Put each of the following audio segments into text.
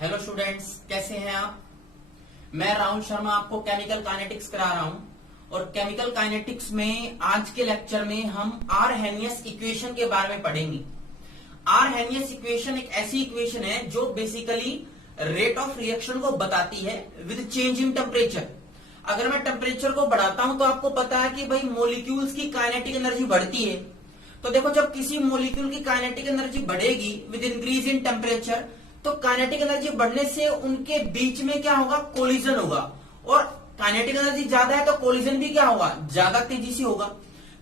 Hello students, कैसे हैं आप। मैं राहुल शर्मा आपको केमिकल काइनेटिक्स करा रहा हूं और केमिकल काइनेटिक्स में आज के लेक्चर में हम आरहेनियस इक्वेशन के बारे में पढ़ेंगे। आरहेनियस इक्वेशन एक ऐसी इक्वेशन है जो बेसिकली रेट ऑफ रिएक्शन को बताती है विद चेंज इन टेम्परेचर। अगर मैं टेम्परेचर को बढ़ाता हूं तो आपको पता है कि भाई मॉलिक्यूल्स की काइनेटिक एनर्जी बढ़ती है। तो देखो, जब किसी मॉलिक्यूल की काइनेटिक एनर्जी बढ़ेगी विद इंक्रीज इन टेम्परेचर, तो काइनेटिक एनर्जी बढ़ने से उनके बीच में क्या होगा, कोलिजन होगा। और काइनेटिक एनर्जी ज्यादा है तो कोलिजन भी क्या होगा, ज्यादा तेजी से होगा।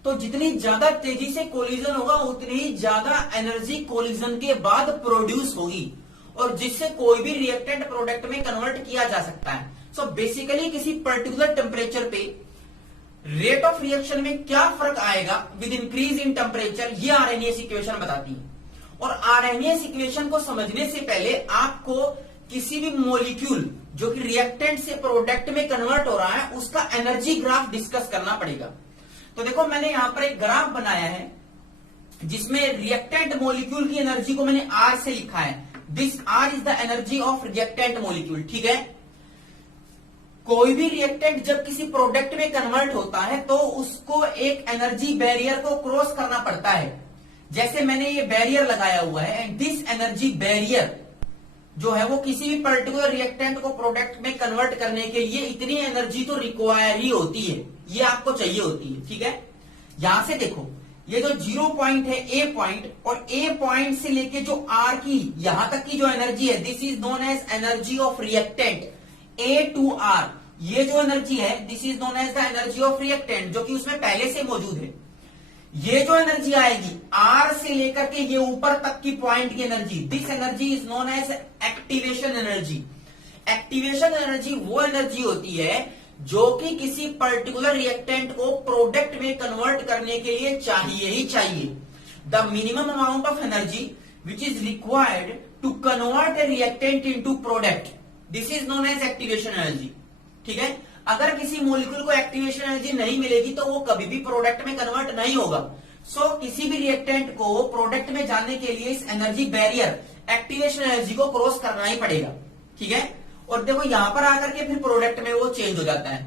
तो जितनी ज्यादा तेजी से कोलिजन होगा उतनी ही ज्यादा एनर्जी कोलिजन के बाद प्रोड्यूस होगी और जिससे कोई भी रिएक्टेंट प्रोडक्ट में कन्वर्ट किया जा सकता है। सो बेसिकली किसी पर्टिकुलर टेम्परेचर पे रेट ऑफ रिएक्शन में क्या फर्क आएगा विद इंक्रीज इन टेम्परेचर, ये आरहेनियस इक्वेशन बताती है। और आरहेनियस इक्वेशन को समझने से पहले आपको किसी भी मॉलिक्यूल जो कि रिएक्टेंट से प्रोडक्ट में कन्वर्ट हो रहा है उसका एनर्जी ग्राफ डिस्कस करना पड़ेगा। तो देखो, मैंने यहां पर एक ग्राफ बनाया है जिसमें रिएक्टेंट मॉलिक्यूल की एनर्जी को मैंने आर से लिखा है। This R is the energy of reactant molecule. ठीक है, कोई भी रिएक्टेंट जब किसी प्रोडक्ट में कन्वर्ट होता है तो उसको एक एनर्जी बैरियर को क्रॉस करना पड़ता है। जैसे मैंने ये बैरियर लगाया हुआ है एंड दिस एनर्जी बैरियर जो है वो किसी भी पर्टिकुलर रिएक्टेंट को प्रोडक्ट में कन्वर्ट करने के लिए इतनी एनर्जी तो रिक्वायर ही होती है, ये आपको चाहिए होती है। ठीक है, यहां से देखो, ये जो 0 पॉइंट है ए पॉइंट, और ए पॉइंट से लेके जो आर की यहां तक की जो एनर्जी है, this is known as energy of reactant. A to R, ये जो एनर्जी है this is known as the energy of reactant, जो कि उसमें पहले से मौजूद है। ये जो एनर्जी आएगी आर से लेकर के ये ऊपर तक की पॉइंट की energy, this energy is known as activation energy. Activation energy वो एनर्जी होती है जो कि किसी पर्टिकुलर रिएक्टेंट को प्रोडक्ट में कन्वर्ट करने के लिए चाहिए ही चाहिए। The minimum amount of energy which is required to convert a reactant into product, this is known as activation energy. ठीक है, अगर किसी मॉलिक्यूल को एक्टिवेशन एनर्जी नहीं मिलेगी तो वो कभी भी प्रोडक्ट में कन्वर्ट नहीं होगा। सो किसी भी रिएक्टेंट को प्रोडक्ट में जाने के लिए इस एनर्जी बैरियर एक्टिवेशन एनर्जी को क्रॉस करना ही पड़ेगा। ठीक है, और देखो यहां पर आकर के फिर प्रोडक्ट में वो चेंज हो जाता है।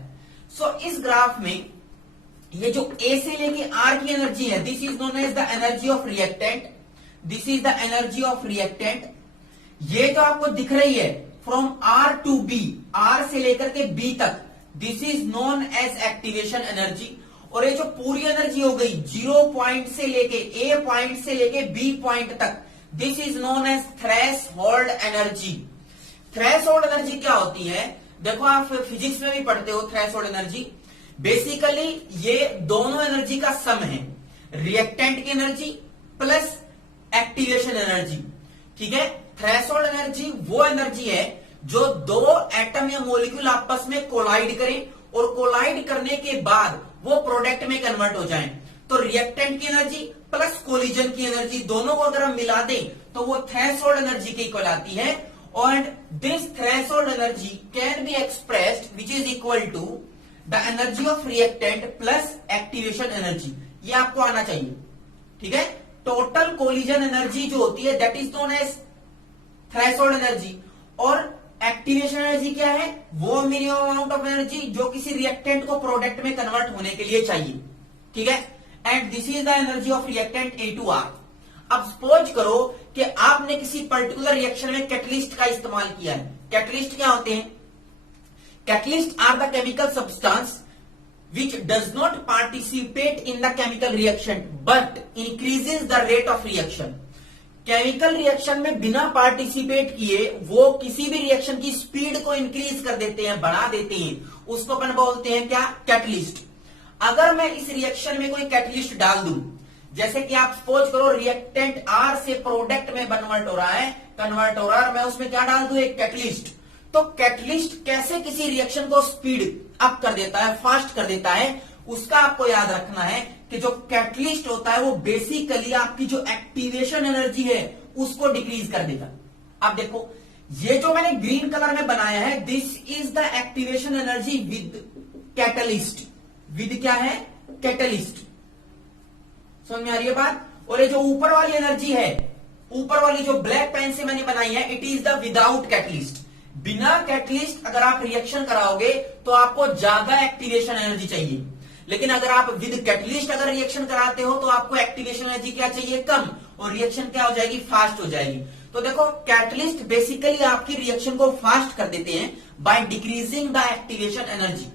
सो इस ग्राफ में ये जो ए से लेके आर की एनर्जी है, this is known as the energy of reactant, this is the energy of reactant. ये जो आपको दिख रही है from R to B, R से लेकर के बी तक, this is known as activation energy. और ये जो पूरी एनर्जी हो गई 0 पॉइंट से लेके ए पॉइंट से लेके बी पॉइंट तक, this is known as threshold energy. Threshold energy क्या होती है, देखो आप फिजिक्स में भी पढ़ते हो थ्रेशोल्ड एनर्जी। बेसिकली ये दोनों एनर्जी का सम है, रिएक्टेंट की एनर्जी प्लस एक्टिवेशन एनर्जी। ठीक है, थ्रेशोल्ड एनर्जी वो एनर्जी है जो दो एटम या मॉलिक्यूल आपस में कोलाइड करें और कोलाइड करने के बाद वो प्रोडक्ट में कन्वर्ट हो जाएं। तो रिएक्टेंट की एनर्जी प्लस कोलिजन की एनर्जी दोनों को अगर हम मिला दें तो वो थ्रेशोल्ड एनर्जी के इक्वल आती है। और this threshold energy can be expressed which is equal to the energy of reactant plus activation energy. ये आपको आना चाहिए। ठीक है, टोटल कोलिजन एनर्जी जो होती है that is known as threshold energy. और एक्टिवेशन एनर्जी क्या है, वो मिनिमम अमाउंट ऑफ एनर्जी जो किसी रिएक्टेंट को प्रोडक्ट में कन्वर्ट होने के लिए चाहिए। ठीक है, and this is the energy of reactant A to R. अब सपोज करो कि आपने किसी पर्टिकुलर रिएक्शन में कैटलिस्ट का इस्तेमाल किया है। कैटलिस्ट क्या होते हैं, catalysts are the chemical substance which does not participate in the chemical reaction but increases the rate of reaction। Chemical reaction में बिना पार्टिसिपेट किए वो किसी भी रिएक्शन की स्पीड को इंक्रीज कर देते हैं, बढ़ा देते हैं, उसको अपन बोलते हैं क्या, कैटलिस्ट। अगर मैं इस रिएक्शन में कोई कैटलिस्ट डाल दूं, जैसे कि आप सपोज करो रिएक्टेंट आर से प्रोडक्ट में कन्वर्ट हो रहा है और मैं उसमें क्या डाल दूं, एक कैटलिस्ट। तो कैटलिस्ट कैसे किसी रिएक्शन को स्पीड अप कर देता है, फास्ट कर देता है, उसका आपको याद रखना है कि जो कैटलिस्ट होता है वो बेसिकली आपकी जो एक्टिवेशन एनर्जी है उसको डिक्रीज कर देगा। अब देखो, ये जो मैंने ग्रीन कलर में बनाया है this is the activation energy with catalyst. With क्या है, कैटलिस्ट। समझ में आ रही है बात। और ये जो ऊपर वाली एनर्जी है ऊपर वाली जो ब्लैक पेन से मैंने बनाई है, it is the without catalyst. बिना कैटलिस्ट अगर आप रिएक्शन कराओगे तो आपको ज्यादा एक्टिवेशन एनर्जी चाहिए, लेकिन अगर आप विद कैटलिस्ट अगर रिएक्शन कराते हो तो आपको एक्टिवेशन एनर्जी क्या चाहिए, कम, और रिएक्शन क्या हो जाएगी, फास्ट हो जाएगी। तो देखो कैटलिस्ट बेसिकली आपकी रिएक्शन को फास्ट कर देते हैं by decreasing the activation energy.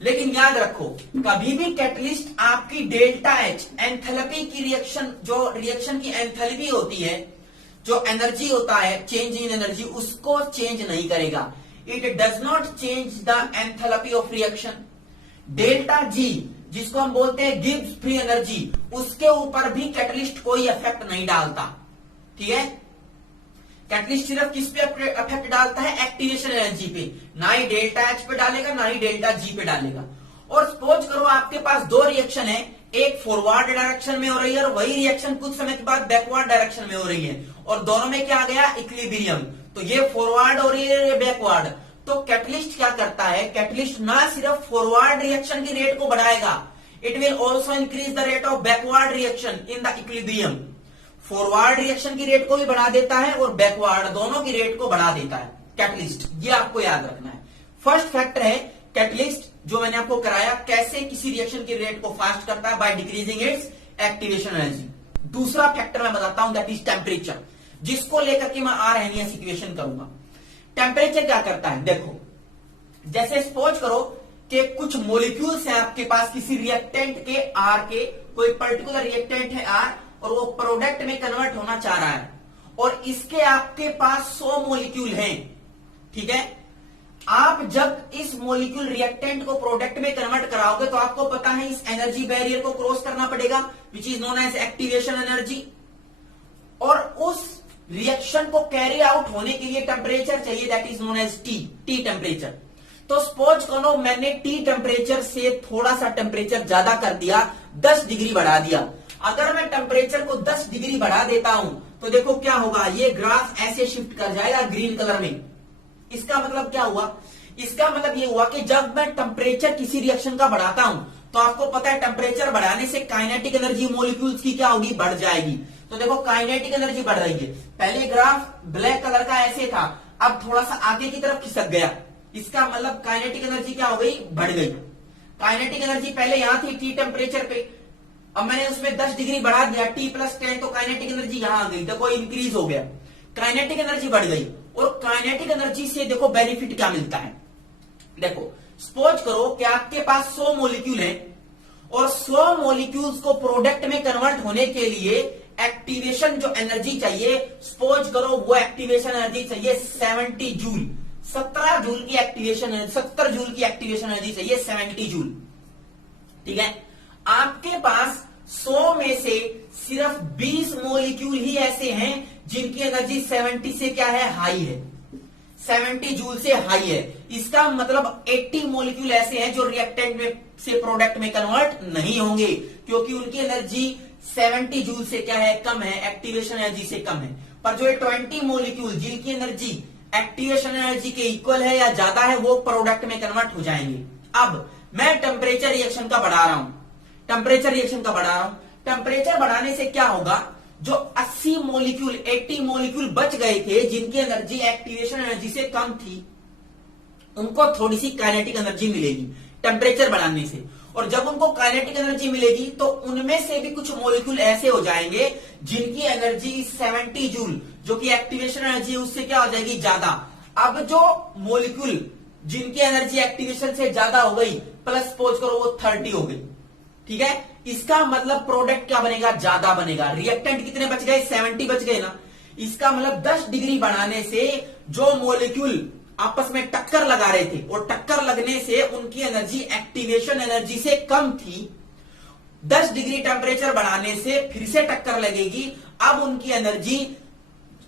लेकिन याद रखो, कभी भी कैटलिस्ट आपकी डेल्टा एच एंथैल्पी की रिएक्शन की एंथैल्पी होती है, जो एनर्जी होता है, चेंज इन एनर्जी, उसको चेंज नहीं करेगा। It does not change the enthalpy of reaction. Delta G, जिसको हम बोलते हैं गिब्स फ्री एनर्जी, उसके ऊपर भी कैटलिस्ट कोई इफेक्ट नहीं डालता। ठीक है, कैटलिस्ट सिर्फ किस पे इफेक्ट डालता है, एक्टिवेशन एनर्जी पे, ना ही डेल्टा एच पे डालेगा ना ही डेल्टा जी पे डालेगा। और सपोज करो आपके पास दो रिएक्शन है, एक फॉरवर्ड डायरेक्शन में हो रही है और वही रिएक्शन कुछ समय के बाद बैकवर्ड डायरेक्शन में हो रही है, और दोनों में क्या आ गया, इक्विलिब्रियम। तो ये फॉरवर्ड और ये बैकवर्ड। तो कैटलिस्ट क्या करता है, कैटलिस्ट ना सिर्फ फॉरवर्ड रिएक्शन की रेट को बढ़ाएगा, it will also increase the rate of backward reaction in the equilibrium. Forward reaction की रेट को भी बढ़ा देता है और बैकवर्ड, दोनों की रेट को बढ़ा देता है कैटलिस्ट। ये आपको याद रखना है। फर्स्ट फैक्टर है कैटलिस्ट, जो मैंने आपको कराया कैसे किसी रिएक्शन की रेट को फास्ट करता है, by decreasing it's activation energy. दूसरा फैक्टर मैं बताता हूं, दैट इज टेम्परेचर, जिसको लेकर के मैं आरहेनियस इक्वेशन करूंगा। टेम्परेचर क्या करता है, देखो जैसे सपोज करो कि कुछ मॉलिक्यूल्स हैं आपके पास किसी रिएक्टेंट के आर के, कोई पर्टिकुलर रिएक्टेंट है आर और वो प्रोडक्ट में कन्वर्ट होना चाह रहा है, और इसके आपके पास 100 मॉलिक्यूल हैं। ठीक है, आप जब इस मॉलिक्यूल रिएक्टेंट को प्रोडक्ट में कन्वर्ट कराओगे तो आपको पता है इस एनर्जी बैरियर को क्रॉस करना पड़ेगा, which is known as activation energy. और उस रिएक्शन को कैरी आउट होने के लिए टेम्परेचर चाहिए, that is known as T temperature. तो सपोज करो मैंने टी टेम्परेचर से थोड़ा सा टेम्परेचर ज्यादा कर दिया, 10 डिग्री बढ़ा दिया। अगर मैं टेम्परेचर को 10 डिग्री बढ़ा देता हूं तो देखो क्या होगा, ये ग्राफ ऐसे शिफ्ट कर जाएगा ग्रीन कलर में। इसका मतलब क्या हुआ, इसका मतलब ये हुआ कि जब मैं टेम्परेचर किसी रिएक्शन का बढ़ाता हूं तो आपको पता है टेम्परेचर बढ़ाने से काइनेटिक एनर्जी मॉलिक्यूल्स की क्या होगी, बढ़ जाएगी। तो देखो काइनेटिक एनर्जी बढ़ रही है। पहले ग्राफ ब्लैक कलर का ऐसे था, अब थोड़ा सा आगे की तरफ खिसक गया, इसका मतलब काइनेटिक एनर्जी क्या हो गई, बढ़ गई। काइनेटिक एनर्जी पहले यहां थी टी टेम्परेचर पे, अब मैंने उसमें 10 डिग्री बढ़ा दिया, T+10, तो काइनेटिक एनर्जी यहां आ गई, देखो इंक्रीज हो गया, काइनेटिक एनर्जी बढ़ गई। और काइनेटिक एनर्जी से देखो बेनिफिट क्या मिलता है, देखो सपोज करो कि आपके पास 100 मॉलिक्यूल है और 100 मॉलिक्यूल्स को प्रोडक्ट में कन्वर्ट होने के लिए एक्टिवेशन जो एनर्जी चाहिए, सपोज करो वो एक्टिवेशन एनर्जी चाहिए 70 जूल, 17 जूल की एक्टिवेशन, 70 जूल की एक्टिवेशन एनर्जी चाहिए, 70 जूल। ठीक है, आपके पास 100 में से सिर्फ 20 मॉलिक्यूल ही ऐसे हैं जिनकी एनर्जी 70 से क्या है, हाई है, 70 जूल से हाई है। इसका मतलब 80 मॉलिक्यूल ऐसे हैं जो रिएक्टेंट में से प्रोडक्ट में कन्वर्ट नहीं होंगे, क्योंकि उनकी एनर्जी 70 जूल से क्या है, कम है, एक्टिवेशन एनर्जी से कम है। पर जो 20 मॉलिक्यूल जिनकी एनर्जी एक्टिवेशन एनर्जी के इक्वल है या ज्यादा है, वो प्रोडक्ट में कन्वर्ट हो जाएंगे। अब मैं टेम्परेचर रिएक्शन का बढ़ा रहा हूं, टेम्परेचर बढ़ाने से क्या होगा, जो 80 मॉलिक्यूल 80 मॉलिक्यूल बच गए थे जिनकी एनर्जी एक्टिवेशन एनर्जी से कम थी, उनको थोड़ी सी काइनेटिक एनर्जी मिलेगी टेम्परेचर बढ़ाने से। और जब उनको काइनेटिक एनर्जी मिलेगी तो उनमें से भी कुछ मॉलिक्यूल ऐसे हो जाएंगे जिनकी एनर्जी 70 जूल, जो कि एक्टिवेशन एनर्जी है, उससे क्या हो जाएगी, ज्यादा। अब जो मॉलिक्यूल जिनकी एनर्जी एक्टिवेशन से ज्यादा हो गई, प्लस सपोज करो वो 30 हो गई। ठीक है, इसका मतलब प्रोडक्ट क्या बनेगा, ज्यादा बनेगा। रिएक्टेंट कितने बच गए, 70 बच गए ना। इसका मतलब 10 डिग्री बढ़ाने से जो मॉलिक्यूल आपस में टक्कर लगा रहे थे और टक्कर लगने से उनकी एनर्जी एक्टिवेशन एनर्जी से कम थी, 10 डिग्री टेम्परेचर बढ़ाने से फिर से टक्कर लगेगी, अब उनकी एनर्जी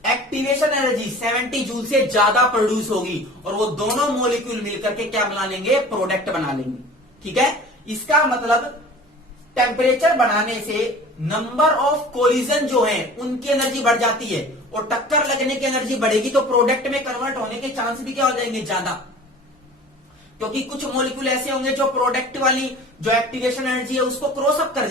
एक्टिवेशन एनर्जी 70 जूल से ज्यादा प्रोड्यूस होगी और वो दोनों मॉलिक्यूल मिलकर के क्या बना लेंगे, प्रोडक्ट बना लेंगे। ठीक है, इसका मतलब टेम्परेचर बढ़ाने से नंबर ऑफ कोलिजन जो है उनकी एनर्जी बढ़ जाती है और टक्कर लगने की एनर्जी बढ़ेगी, तो प्रोडक्ट में कन्वर्ट होने के चांस भी क्या हो जाएंगे, ज्यादा। क्योंकि कुछ मॉलिक्यूल ऐसे होंगे जो प्रोडक्ट वाली जो एक्टिवेशन एनर्जी है उसको क्रॉस कर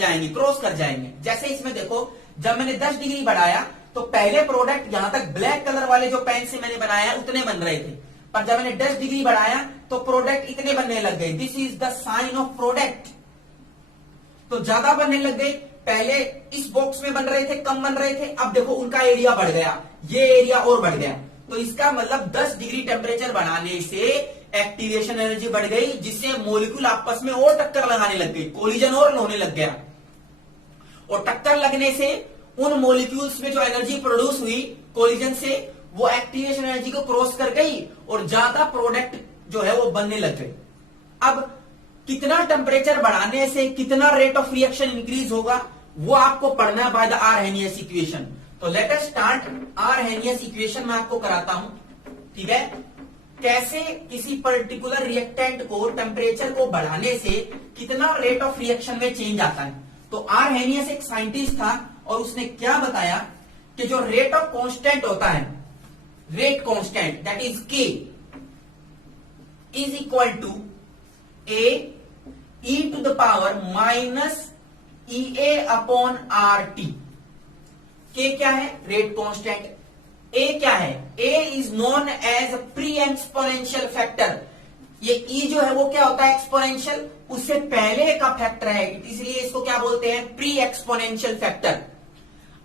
जाएंगे। जैसे इसमें देखो, जब मैंने 10 डिग्री बढ़ाया तो पहले प्रोडक्ट यहां तक ब्लैक कलर वाले जो पेन से मैंने बनाया उतने बन रहे थे, पर जब मैंने 10 डिग्री बढ़ाया तो प्रोडक्ट इतने बनने लग गए। This is the sign of product. तो ज्यादा बनने लग गए, पहले इस बॉक्स में बन रहे थे, कम बन रहे थे, अब देखो उनका एरिया बढ़ गया, ये एरिया और बढ़ गया। तो इसका मतलब 10 डिग्री टेम्परेचर बढ़ाने से एक्टिवेशन एनर्जी बढ़ गई, जिससे मॉलिक्यूल आपस में और टक्कर लगाने लग गई, कोलिजन और होने लग गया। और टक्कर लगने से उन मॉलिक्यूल्स में जो एनर्जी प्रोड्यूस हुई कोलिजन से, वो एक्टिवेशन एनर्जी को क्रॉस कर गई और ज्यादा प्रोडक्ट जो है वो बनने लग गए। अब कितना टेम्परेचर बढ़ाने से कितना रेट ऑफ रिएक्शन इंक्रीज होगा, वो आपको पढ़ना है बाय द आरहेनियस इक्वेशन। तो let us start Arrhenius equation मैं आपको कराता हूं, ठीक है। कैसे किसी पर्टिकुलर रिएक्टेंट को टेम्परेचर को बढ़ाने से कितना रेट ऑफ रिएक्शन में चेंज आता है। तो आरहेनियस एक साइंटिस्ट था और उसने क्या बताया कि जो रेट ऑफ कांस्टेंट होता है, rate constant that is K is equal to A E to the power minus E A upon R T. K क्या है? Rate constant. ए क्या है? A is known as pre exponential factor. ये E जो है वो क्या होता है? एक्सपोनेंशियल, उससे पहले का फैक्टर है, इसलिए इसको क्या बोलते हैं? Pre exponential factor.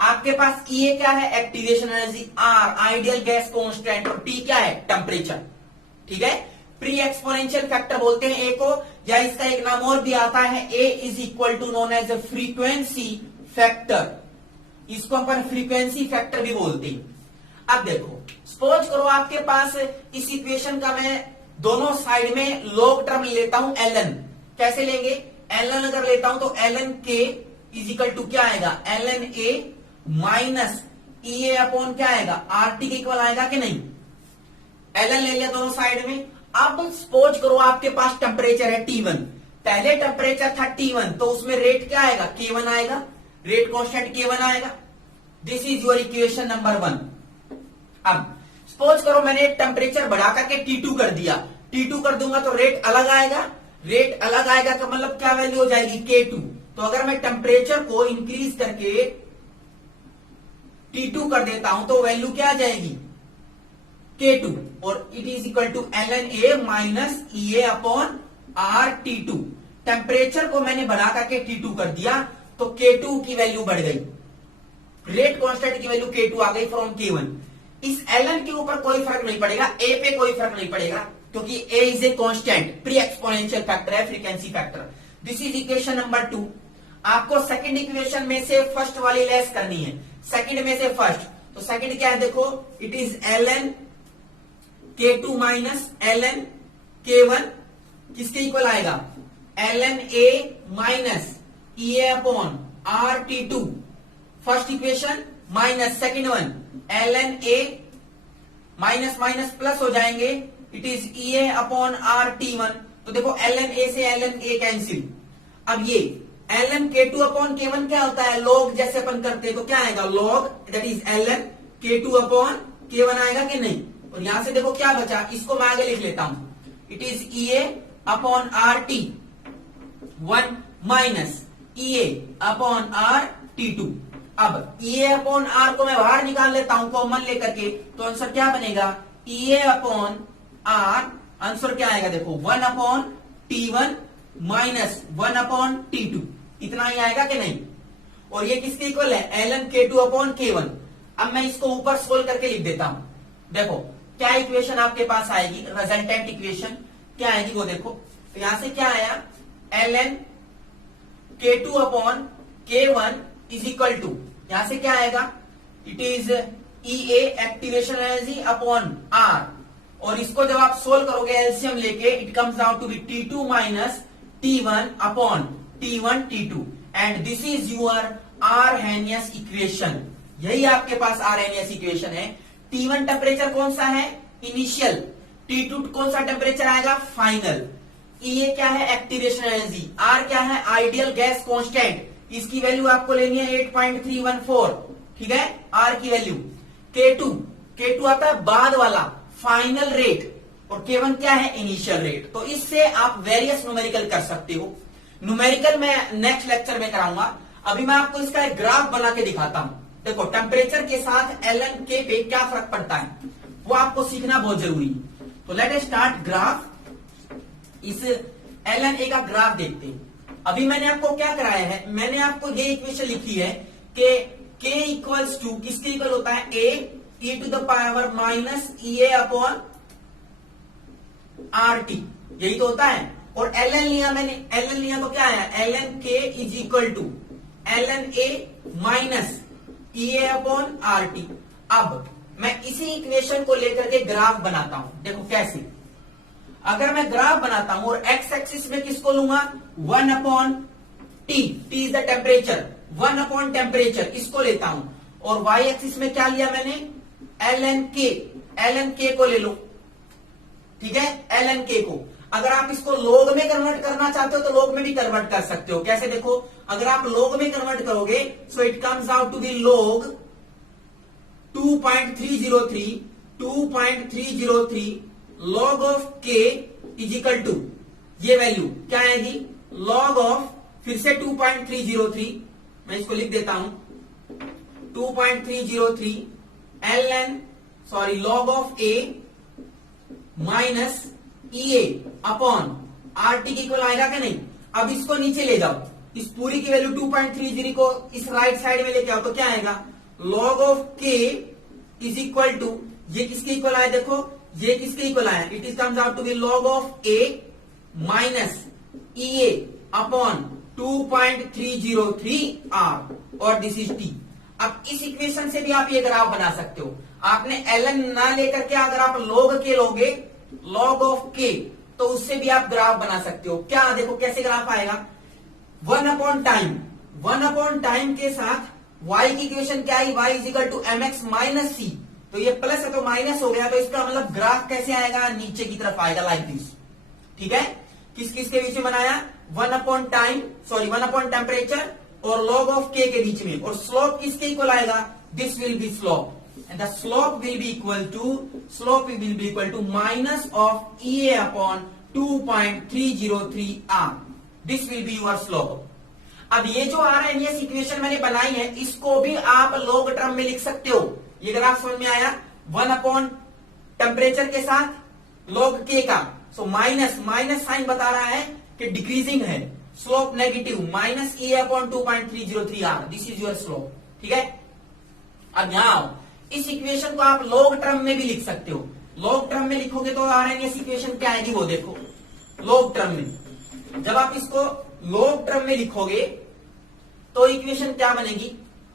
आपके पास ई ए क्या है? Activation energy, R ideal gas constant, और टी क्या है? टेम्परेचर, ठीक है। प्री एक्सपोनेंशियल फैक्टर बोलते हैं ए को, या इसका एक नाम और भी आता है, A is equal to known as a frequency factor. इसको अपन फ्रीक्वेंसी फैक्टर भी बोलते हैं। अब देखो, सपोज करो आपके पास इस इक्वेशन का मैं दोनों साइड में लॉग टर्म लेता हूं ln। कैसे लेंगे? ln अगर लेता हूं तो ln k is equal to क्या आएगा? ln a minus E A upon क्या आएगा? आर टी के इक्वल आएगा कि नहीं? ln ले लिया दोनों साइड में। अब सपोज करो आपके पास टेम्परेचर है T1, पहले टेम्परेचर था T1, तो उसमें रेट क्या आएगा? K1 आएगा, रेट कांस्टेंट K1 आएगा। This is your equation number 1। अब सपोज करो मैंने टेम्परेचर बढ़ा करके T2 कर दिया, T2 कर दूंगा तो रेट अलग आएगा, रेट अलग आएगा तो मतलब क्या वैल्यू हो जाएगी? K2। तो अगर मैं टेम्परेचर को इंक्रीज करके T2 कर देता हूं तो वैल्यू क्या आ जाएगी? K2, और it is equal to ln A minus E A upon R T2। Temperature को मैंने बढ़ा करके T2 कर दिया तो K2 की वैल्यू बढ़ गई, रेट कांस्टेंट की वैल्यू K2 आ गई फ्रॉम K1। इस ln के ऊपर कोई फर्क नहीं पड़ेगा, A पे कोई फर्क नहीं पड़ेगा, क्योंकि A is a constant, pre exponential factor है, frequency factor. This is equation number 2। आपको सेकंड इक्वेशन में से फर्स्ट वाली लेस करनी है, सेकंड में से फर्स्ट। तो सेकंड क्या है? देखो, it is ln K2 minus ln K1 किसके इक्वल आएगा? ln A minus E A upon R T2, first equation, minus second one ln A minus minus plus हो जाएंगे, it is E A upon R T1। तो देखो ln A से ln A cancel. अब ये ln K2 upon K1 क्या होता है? लॉग जैसे अपन करते हैं, तो क्या आएगा? Log that is ln K2 upon K1 आएगा कि नहीं? और यहां से देखो क्या बचा, इसको मैं आगे लिख लेता हूं, it is E A upon R T 1 minus E A upon R T2। अब ई ए अपॉन आर को मैं बाहर निकाल लेता हूं कॉमन लेकर के, तो आंसर क्या बनेगा? ई ए अपॉन आर, आंसर क्या आएगा? देखो 1 upon T1 minus 1 upon T2, इतना ही आएगा कि नहीं? और ये किसके इक्वल है? ln K2 upon K1। अब मैं इसको ऊपर सोल्व करके लिख देता हूं। देखो क्या इक्वेशन आपके पास आएगी, रिजल्टेंट इक्वेशन क्या आएगी वो देखो। तो यहां से क्या आया? ln K2 upon K1 is equal to, यहां से क्या आएगा? It is E A activation energy upon R, और इसको जब आप सोल्व करोगे एलसीएम लेके, it comes down to be T2 minus T1 upon T1 T2, and this is your Arrhenius equation. यही आपके पास आरहेनियस इक्वेशन है। T1 टेम्परेचर कौन सा है? इनिशियल। T2 कौन सा टेम्परेचर आएगा? फाइनल। ई ए क्या है? Activation energy. आर क्या है? आइडियल गैस कांस्टेंट, इसकी वैल्यू आपको लेनी है 8.314, ठीक है, आर की वैल्यू। K2 आता है बाद वाला, फाइनल रेट, और K1 क्या है? Initial rate. तो इससे आप वेरियस न्यूमेरिकल कर सकते हो। न्यूमेरिकल मैं नेक्स्ट लेक्चर में कराऊंगा, अभी मैं आपको इसका एक ग्राफ बना के दिखाता हूं। देखो टेम्परेचर के साथ ln k पे क्या फर्क पड़ता है वो आपको सीखना बहुत जरूरी है। तो लेट अस स्टार्ट ग्राफ। इस ln a का ग्राफ देखते हैं। अभी मैंने आपको क्या कराया है, मैंने आपको ये इक्वेशन लिखी है कि k इक्वल्स टू किसके इक्वल होता है, a e to the power minus EA upon RT, यही तो होता है। और ln लिया मैंने, ln लिया तो क्या आया, ln k is equal to ln a minus EA upon RT। अब मैं इसी इक्वेशन को लेकर के ग्राफ बनाता हूं। देखो कैसे, अगर मैं ग्राफ बनाता हूं और एक्स एक्सिस में किसको लूंगा, 1 upon T, T is the temperature, 1 upon temperature इसको लेता हूं। और वाई एक्सिस में क्या लिया मैंने, ln k को ले लो, ठीक है, ln k को। अगर आप इसको लोग में कन्वर्ट करना चाहते हो तो लोग में भी कन्वर्ट कर सकते हो। कैसे, देखो अगर आप लोग में कन्वर्ट करोगे so it comes out to be log 2.303 log of k is equal to, ये वैल्यू क्या आएगी, लॉग ऑफ, फिर से 2.303, मैं इसको लिख देता हूं 2.303 log of a minus EA upon RT के इक्वल आएगा क्या, नहीं। अब इसको नीचे ले जाओ, इस पूरी की वैल्यू 2.30 को इस राइट साइड में लेके आओ तो क्या आएगा, log of k is equal to, ये किसके इक्वल आया, देखो ये किसके इक्वल आया, it is comes out to be log of a minus EA upon 2.303 R और दिस इज t। अब इस इक्वेशन से भी आप ये ग्राफ बना सकते हो। आपने ln ना लेकर के अगर आप log k लोगे, log ऑफ k, तो उससे भी आप ग्राफ बना सकते हो। क्या, देखो कैसे ग्राफ आएगा, 1 अपॉन टाइम, 1 अपॉन टाइम के साथ y की इक्वेशन क्या है, y is equal to mx minus c, तो ये प्लस है तो माइनस हो गया, तो इसका मतलब ग्राफ कैसे आएगा, नीचे की तरफ आएगा लाइक दिस, ठीक है। किस किस के बीच में बनाया, 1 अपॉन टाइम, 1 अपॉन टेम्परेचर और log ऑफ k के बीच में, और स्लोप किसके इक्वल आएगा, this will B slope, and the slope will be equal to minus of EA upon 2.303 R. This will be your slope. अब ये जो RHS इक्वेशन मैंने बनाई है इसको भी आप log टर्म में लिख सकते हो। ये ग्राफ समझ में आया, 1 अपॉन टेम्परेचर के साथ log k का, सो माइनस साइन बता रहा है कि डिक्रीजिंग है, slope negative, minus EA upon 2.303 R, this is your slope, ठीक है। अब यहां आओ, इस इक्वेशन को आप लॉग टर्म में भी लिख सकते हो। लॉग टर्म में लिखोगे तो RHS इक्वेशन क्या आएगी वो देखो, लॉग टर्म में जब आप इसको लॉग टर्म में लिखोगे तो इक्वेशन क्या बनेगी,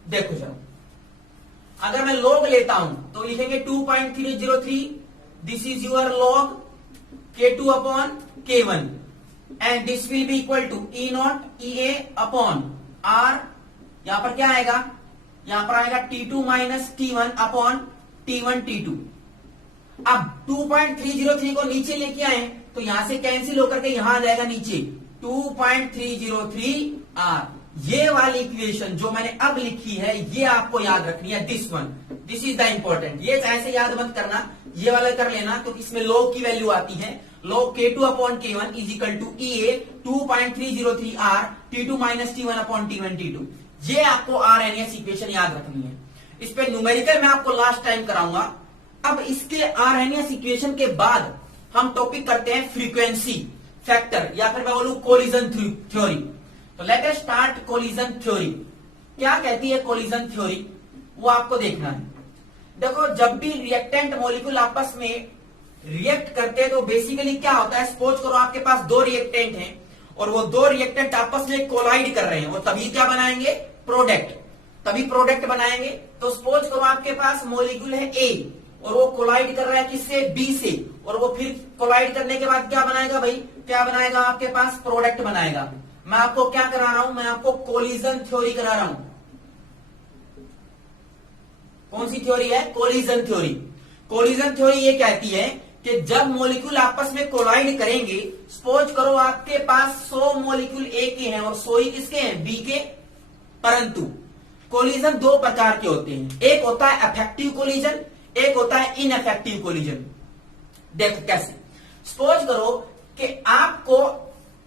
देखो जरा, अगर मैं लॉग लेता हूं तो लिखेंगे 2.303, this is your log k2 upon k1 and this will be equal to E0 EA upon R, यहां पर क्या आएगा, यहां पर आएगा T2 minus T1 upon T1 T2। अब 2.303 को नीचे लेके आए तो यहां से कैंसिल होकर के यहां आ जाएगा नीचे 2.303 R। ये वाली इक्वेशन जो मैंने अब लिखी है ये आपको याद रखनी है, this one, this is the important. ये ऐसे याद मत करना, ये वाला कर लेना क्योंकि इसमें log की वैल्यू आती है, log k2 upon k1 is equal to EA 2.303 R T2 minus T1 upon T1 T2। ये आपको RHS इक्वेशन याद रखनी है। इस पे न्यूमेरिकल मैं आपको लास्ट टाइम कराऊंगा। अब इसके RHS इक्वेशन के बाद हम टॉपिक करते हैं फ्रीक्वेंसी फैक्टर, या फिर मैं बोलूं कोलिजन थ्योरी। तो let us start collision theory. क्या कहती है कोलिजन थ्योरी, वो आपको देखना है। देखो जब भी रिएक्टेंट मॉलिक्यूल आपस में रिएक्ट करते हैं तो बेसिकली क्या होता है, सपोज करो आपके पास दो रिएक्टेंट हैं और वो दो रिएक्टेंट आपस में कोलाइड कर रहे हैं और तभी क्या बनाएंगे, प्रोडक्ट, तभी प्रोडक्ट बनाएंगे। तो सपोज करो आपके पास मॉलिक्यूल है A और वो कोलाइड कर रहा है किससे, B से, और वो फिर कोलाइड करने के बाद क्या बनाएगा भाई, क्या बनाएगा, आपके पास प्रोडक्ट बनाएगा। मैं आपको क्या करा रहा हूं, मैं आपको कोलिजन थ्योरी करा रहा हूं। कौन सी थ्योरी है, कोलिजन थ्योरी। कोलिजन थ्योरी ये कहती है कि जब मॉलिक्यूल आपस में कोलाइड करेंगे, सपोज करो आपके पास 100 मॉलिक्यूल ए के हैं और 100 ही किसके हैं, बी के, परंतु कोलिजन दो प्रकार के होते हैं, एक होता है अफेक्टिव कोलिजन, एक होता है इनअफेक्टिव कोलिजन। देखो कैसे, सपोज करो कि आपको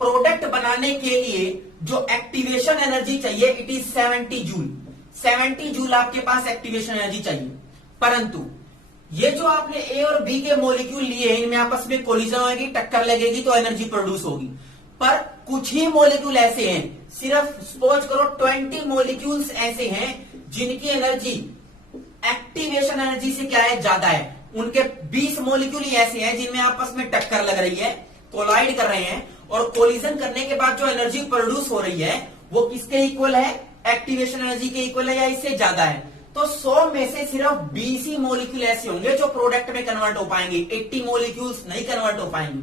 प्रोडक्ट बनाने के लिए जो एक्टिवेशन एनर्जी चाहिए इट इज 70 जूल। 70 जूल आपके पास एक्टिवेशन एनर्जी चाहिए। परंतु ये जो आपने ए और बी के मॉलिक्यूल लिए हैं, इनमें आपस में कोलिजन होगी, टक्कर लगेगी तो एनर्जी प्रोड्यूस होगी। पर कुछ ही मॉलिक्यूल ऐसे हैं, सिर्फ सपोज करो 20 मॉलिक्यूल्स ऐसे हैं जिनकी एनर्जी एक्टिवेशन एनर्जी से क्या है, ज्यादा है। उनके 20 मॉलिक्यूल ही ऐसे हैं जिनमें आपस में टक्कर लग रही है, कोलाइड कर रहे हैं, और कोलिजन करने के बाद जो एनर्जी प्रोड्यूस हो रही है वो किसके इक्वल है, एक्टिवेशन एनर्जी के इक्वल है या इससे ज्यादा है। तो 100 में से सिर्फ 20 ही मॉलिक्यूल ऐसे होंगे जो प्रोडक्ट में कन्वर्ट हो पाएंगे, 80 मॉलिक्यूल्स नहीं कन्वर्ट हो पाएंगे।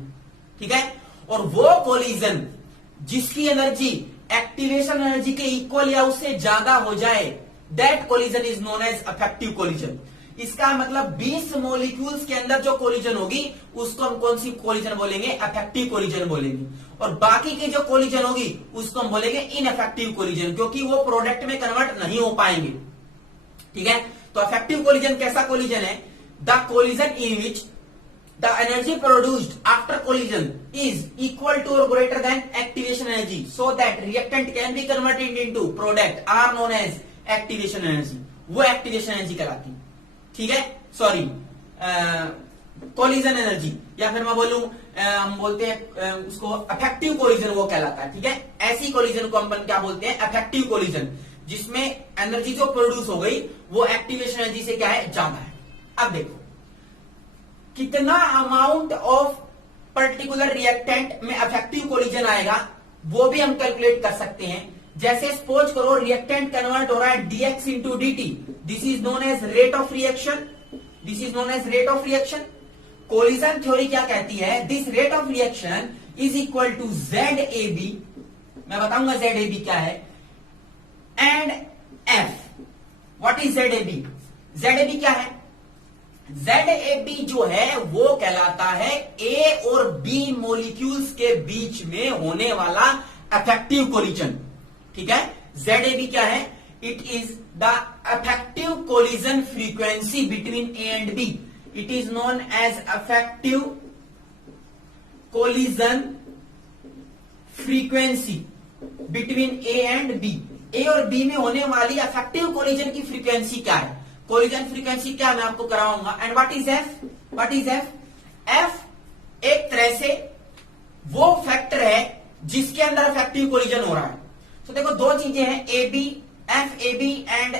ठीक है, और वो कोलिजन जिसकी एनर्जी एक्टिवेशन एनर्जी के इक्वल या उससे ज्यादा हो जाए, that collision is known as effective collision. इसका मतलब 20 मॉलिक्यूल्स के अंदर जो कोलिजन होगी उसको हम कौन सी कोलिजन बोलेंगे, अफेक्टिव कोलिजन बोलेंगे। और बाकी की जो कोलिजन होगी उसको हम बोलेंगे इनअफेक्टिव कोलिजन, क्योंकि वो प्रोडक्ट में कन्वर्ट नहीं हो पाएंगे। ठीक है, तो अफेक्टिव कोलिजन कैसा कोलिजन है, the collision in which the energy produced after collision is equal to or greater than activation energy so that reactant can be converted into product are known as activation energy। वो activation energy कहलाती है। ठीक है, sorry collision energy, या फिर मैं बोलूं हम बोलते हैं उसको अफेक्टिव कोलिजन, वो कहलाता है। ठीक है, ऐसी कोलिजन को हम क्या बोलते हैं, अफेक्टिव कोलिजन, जिसमें एनर्जी जो प्रोड्यूस हो गई वो एक्टिवेशन एनर्जी से क्या है, ज्यादा है। अब देखो कितना अमाउंट ऑफ पर्टिकुलर रिएक्टेंट में अफेक्टिव कोलिजन आएगा वो भी हम कैलकुलेट कर सकते हैं। जैसे सपोज करो रिएक्टेंट कन्वर्ट हो रहा है dx into dt, this is known as rate of reaction, this is known as rate of reaction. Collision theory क्या कहती है, this rate of reaction is equal to ZAB, मैं बताऊंगा ZAB क्या है, and F। What is ZAB? ZAB क्या है, ZAB जो है वो कहलाता है A और B मॉलिक्यूल्स के बीच में होने वाला अफेक्टिव कोलिजन। ठीक है, ZAB क्या है, it is the effective collision frequency between A and B। It is known as effective collision frequency between A and B। A और B में होने वाली अफेक्टिव कोलिजन की फ्रीक्वेंसी क्या है, कोलिजन फ्रीक्वेंसी क्या मैं आपको कराऊंगा। And what is F, what is F, F एक तरह से वो फैक्टर है जिसके अंदर अफेक्टिव कोलिजन हो रहा है। तो देखो दो चीजें हैं, A B, F A B and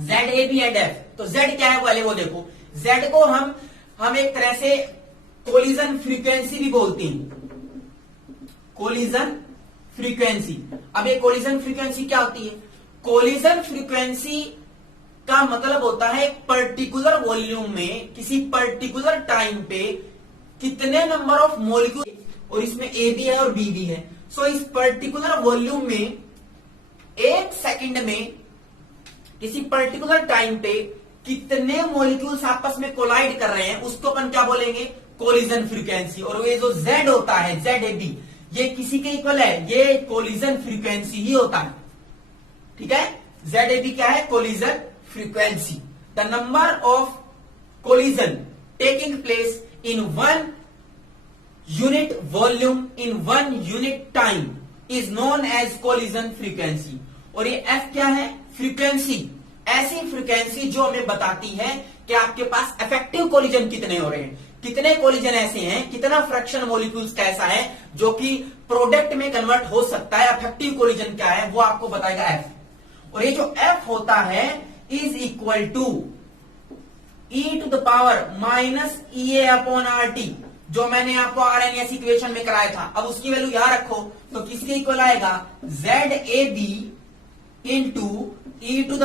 Z A B and F. तो जेड क्या है पहले वो देखो, जेड को हम एक तरह से कोलिजन फ्रीक्वेंसी भी बोलते हैं, कोलिजन फ्रीक्वेंसी। अब ये कोलिजन फ्रीक्वेंसी क्या होती है, कोलिजन फ्रीक्वेंसी का मतलब होता है एक पर्टिकुलर वॉल्यूम में किसी पर्टिकुलर टाइम पे कितने नंबर ऑफ मॉलिक्यूल, और इसमें ए भी है और बी भी है। सो इस पर्टिकुलर वॉल्यूम में एक सेकंड में किसी पर्टिकुलर टाइम पे कितने मॉलिक्यूल्स आपस में कोलाइड कर रहे हैं उसको अपन क्या बोलेंगे, कोलिजन फ्रीक्वेंसी। और ये जो जेड होता है, ZAB, ये किसी के इक्वल है, ये कोलिजन फ्रीक्वेंसी ही होता है। ठीक है, ZAB क्या है, collision frequency, the number of collision taking place in one unit volume in one unit time is known as collision frequency। और ये F क्या है, फ्रीक्वेंसी, ऐसी फ्रीक्वेंसी जो हमें बताती है कि आपके पास इफेक्टिव कोलिजन कितने हो रहे हैं, कितने कोलिजन ऐसे हैं, कितना फ्रैक्शन मॉलिक्यूल्स का ऐसा है जो कि प्रोडक्ट में कन्वर्ट हो सकता है। इफेक्टिव कोलिजन क्या है वो आपको बताएगा F। और ये जो F होता है is equal to e⁻ upon RT, जो मैंने आपको RNS इक्वेशन में कराया था। अब उसकी वैल्यू यहां रखो तो किसके इक्वल आएगा, ZAB into e⁻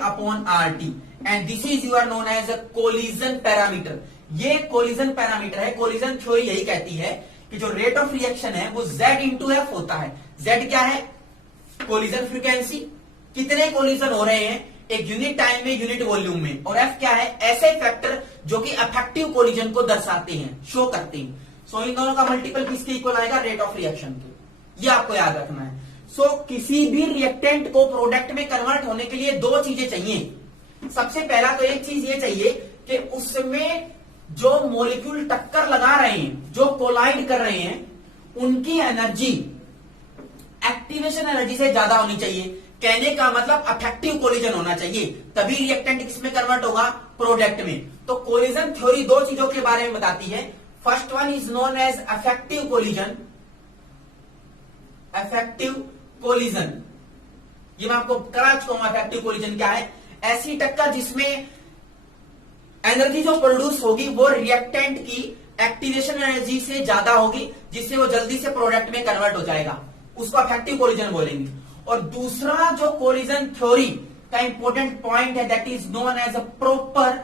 upon RT, and this is your known as a collision parameter. ये कोलिजन पैरामीटर है। कोलिजन थ्योरी यही कहती है कि जो रेट ऑफ रिएक्शन है वो Z इंटू एफ होता है। Z क्या है, कोलिजन फ्रीक्वेंसी, कितने कोलिजन हो रहे हैं एक यूनिट टाइम में, यूनिट वॉल्यूम में, और F क्या है, ऐसे फैक्टर जो कि अफेक्टिव कोलिजन को दर्शाते हैं, शो करते हैं। सो इन दोनों का मल्टीपल किसके इक्वल आएगा, रेट ऑफ रिएक्शन के। ये आपको याद रखना है। सो किसी भी रिएक्टेंट को प्रोडक्ट में कन्वर्ट होने के लिए दो चीजें चाहिए। सबसे पहला तो एक चीज ये चाहिए कि उसमें जो मॉलिक्यूल टक्कर लगा रहे हैं, जो कोलाइड कर रहे हैं, उनकी एनर्जी एक्टिवेशन एनर्जी से ज्यादा होनी चाहिए। कहने का मतलब अफेक्टिव कोलिजन होना चाहिए, तभी रिएक्टेंट किसमें कन्वर्ट होगा, प्रोडक्ट में। तो कोलिजन थ्योरी दो चीजों के बारे में बताती है। First one is known as effective collision. Effective collision, ये मैं आपको करा चुका हूं। अफेक्टिव कोलिजन क्या है, ऐसी टक्कर जिसमें एनर्जी जो प्रोड्यूस होगी वो रिएक्टेंट की एक्टिवेशन एनर्जी से ज्यादा होगी, जिससे वो जल्दी से प्रोडक्ट में कन्वर्ट हो जाएगा, उसको अफेक्टिव कोलिजन बोलेंगे। और दूसरा जो कोलिजन थ्योरी का इंपॉर्टेंट पॉइंट है, that is known as a proper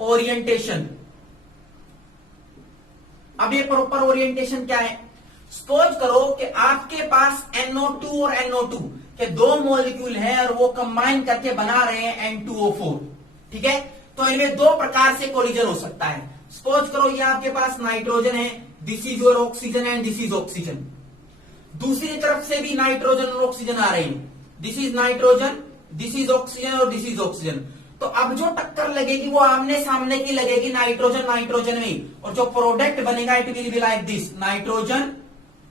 orientation. अब ये प्रॉपर ओरिएंटेशन क्या है, सपोज करो कि आपके पास NO2 और NO2 के दो मॉलिक्यूल हैं और वो कंबाइन करके बना रहे हैं N2O4, ठीक है। तो इनमें दो प्रकार से कोलिजन हो सकता है। सपोज करो ये आपके पास नाइट्रोजन है, this is your oxygen and this is oxygen. दूसरी तरफ से भी नाइट्रोजन और ऑक्सीजन आ रहे हैं, this is nitrogen, this is oxygen और दिस इज ऑक्सीजन। तो अब जो टक्कर लगेगी वो आमने सामने की लगेगी, नाइट्रोजन नाइट्रोजन में, और जो प्रोडक्ट बनेगा it will be like this, nitrogen,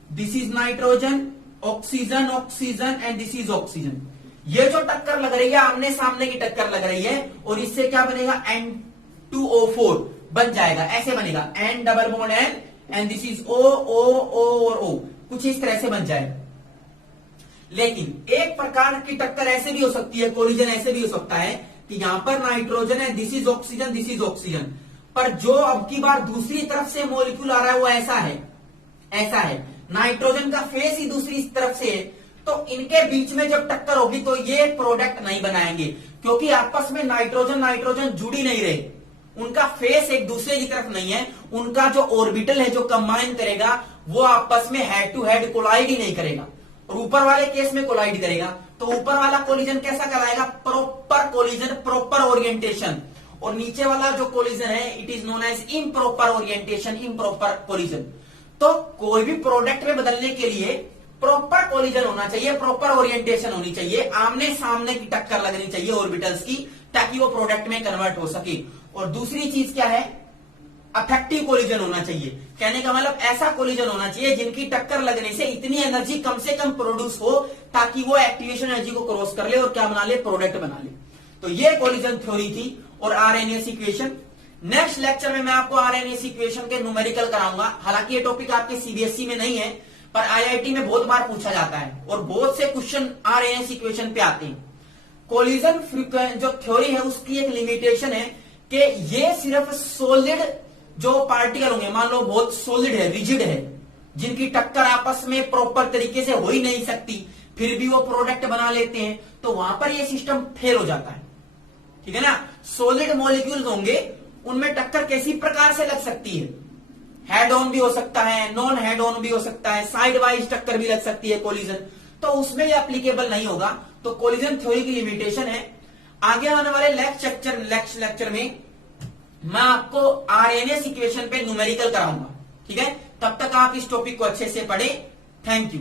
this is nitrogen, oxygen oxygen and this is oxygen. ये जो टक्कर लग रही है आमने सामने की टक्कर लग रही है, और इससे क्या बनेगा, N2O4 बन जाएगा। ऐसे बनेगा N double bond N and this is O O O और O, कुछ इस तरह से बन जाएगा। लेकिन एक प्रकार की टक्कर ऐसे भी हो सकती है, कोलिजन ऐसे भी हो सकता है कि यहां पर नाइट्रोजन है, this is oxygen, this is oxygen, पर जो अब की बार दूसरी तरफ से मॉलिक्यूल आ रहा है वो ऐसा है, ऐसा है, नाइट्रोजन का फेस ही दूसरी तरफ से है। तो इनके बीच में जब टक्कर होगी तो ये प्रोडक्ट नहीं बनाएंगे, क्योंकि आपस में नाइट्रोजन नाइट्रोजन जुड़ी नहीं रहे, उनका फेस एक दूसरे की तरफ नहीं है, उनका जो ऑर्बिटल है जो कंबाइन करेगा वो आपस में हेड टू हेड कोलाइड ही नहीं करेगा, और ऊपर वाले केस में कोलाइड करेगा। तो ऊपर वाला कोलिजन कैसा कहलाएगा, प्रॉपर कोलिजन, प्रॉपर ओरिएंटेशन, और नीचे वाला जो कोलिजन है it is known as improper orientation, improper collision. तो कोई भी प्रोडक्ट में बदलने के लिए प्रॉपर कोलिजन होना चाहिए, प्रॉपर ओरिएंटेशन होनी चाहिए, आमने सामने की टक्कर लगनी चाहिए ऑर्बिटल्स की, ताकि वो प्रोडक्ट में कन्वर्ट हो सके। और दूसरी चीज क्या है, अफेक्टिव कोलिजन होना चाहिए। कहने का मतलब ऐसा कोलिजन होना चाहिए जिनकी टक्कर लगने से इतनी एनर्जी कम से कम प्रोड्यूस हो ताकि वो एक्टिवेशन एनर्जी को क्रॉस कर ले और क्या बना ले, प्रोडक्ट बना ले। तो ये कोलिजन थ्योरी थी और आरएनएस इक्वेशन। नेक्स्ट लेक्चर में मैं आपको आरएनएस इक्वेशन के न्यूमेरिकल कराऊंगा। हालांकि ये टॉपिक आपके सीबीएसई में नहीं है, पर आईआईटी में बहुत बार पूछा जाता है और बहुत से क्वेश्चन आरएनएस इक्वेशन पे आते हैं। कोलिजन जो थ्योरी है उसकी एक लिमिटेशन है कि ये सिर्फ सॉलिड जो पार्टिकल होंगे, मान लो बहुत सॉलिड है, रिजिड है, जिनकी टक्कर आपस में प्रॉपर तरीके से हो ही नहीं सकती, फिर भी वो प्रोडक्ट बना लेते हैं, तो वहां पर ये सिस्टम फेल हो जाता है, ठीक है ना। सॉलिड मॉलिक्यूल्स होंगे, उनमें टक्कर कैसी प्रकार से लग सकती है, हेड ऑन भी हो सकता है, नॉन हेड ऑन भी हो सकता है, साइड वाइज टक्कर भी लग सकती है कोलिजन, तो उसमें ये एप्लीकेबल नहीं होगा। तो कोलिजन थ्योरी की लिमिटेशन है। आगे आने वाले नेक्स्ट लेक्चर में मैं आपको आरएनएस इक्वेशन पे न्यूमेरिकल कराऊंगा, ठीक है। तब तक आप इस टॉपिक को अच्छे से पढ़े। Thank you.